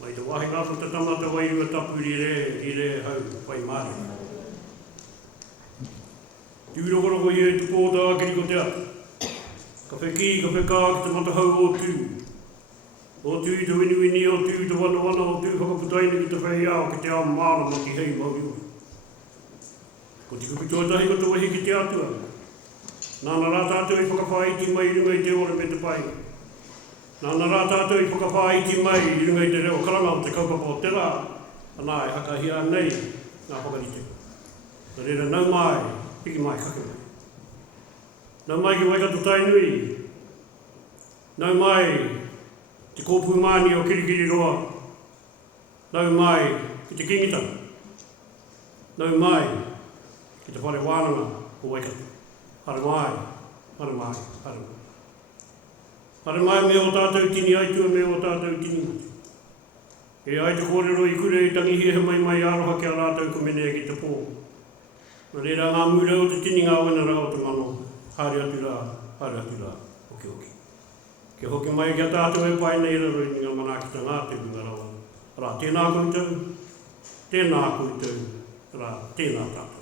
Mai te wahi rāwha te tamata wairua tapu i re hau pai māri. Tūrogoroko i e tu pōta akiri ko te atu. Ka wheki, ka whekā ki te matahau o tū. O tū i te winiwini, o tū i te wanawana, o tū whakaputaini ki te whai ao ki te ao māra mo ki hei mauriu. Ko te kukutotahi ko te wahi ki te atua. Nāna rā tātou i whakawhaiti mai i runga i te ora me te pai. Nāna rā tātou i whakawhaiti mai i runga i te reo karanga o te kaupapa o te rā. Anā e hakahia nei ngā whakarite. Tā reira nau mai, piki mai, kake mai. Nau mai ki Waikato tainui. Nau mai te kōpū māni o kirikiri roa. Nau mai ki te kingitanga. Nau mai ki te Whare Wānanga o Waikato. Hare mai, hare mai, hare mai. Hare mai me o tātou tini aitua me o tātou tini mati. E ai te kōrero i kure i tangi hia mai aroha ki a rātou kumenea ki te pō. Nā reira ngā mūra o te tini ngā wena rā o te mano. Hare atu rā, oki oki. Ke hoki mai ki a tātou e pai nei raro i ngā manakita ngā te bunga rawa. Rā tēnā koutou, rā tēnā tātou.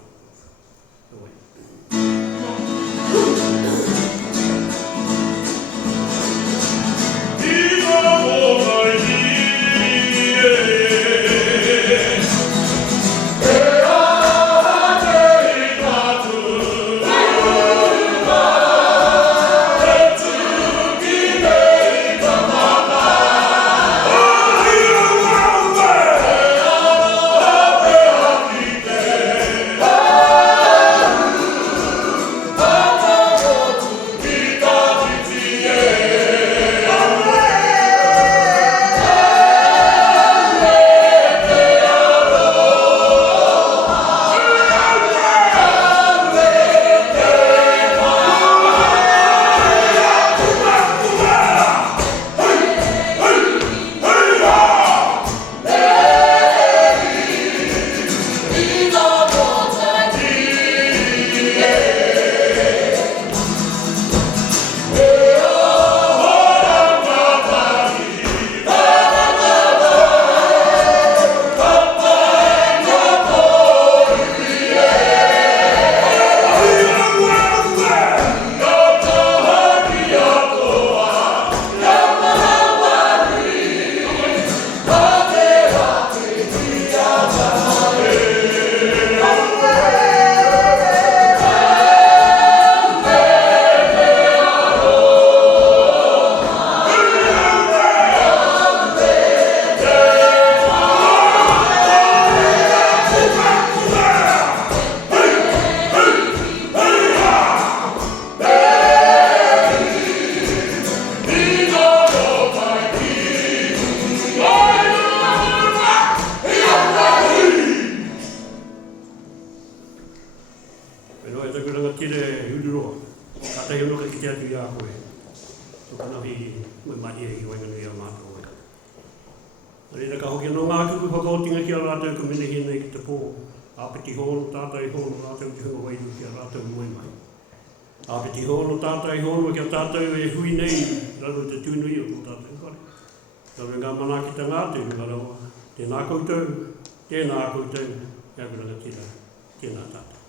Tēnā koutou, ia kuranga tēnā tātou.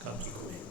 Ka tiko e.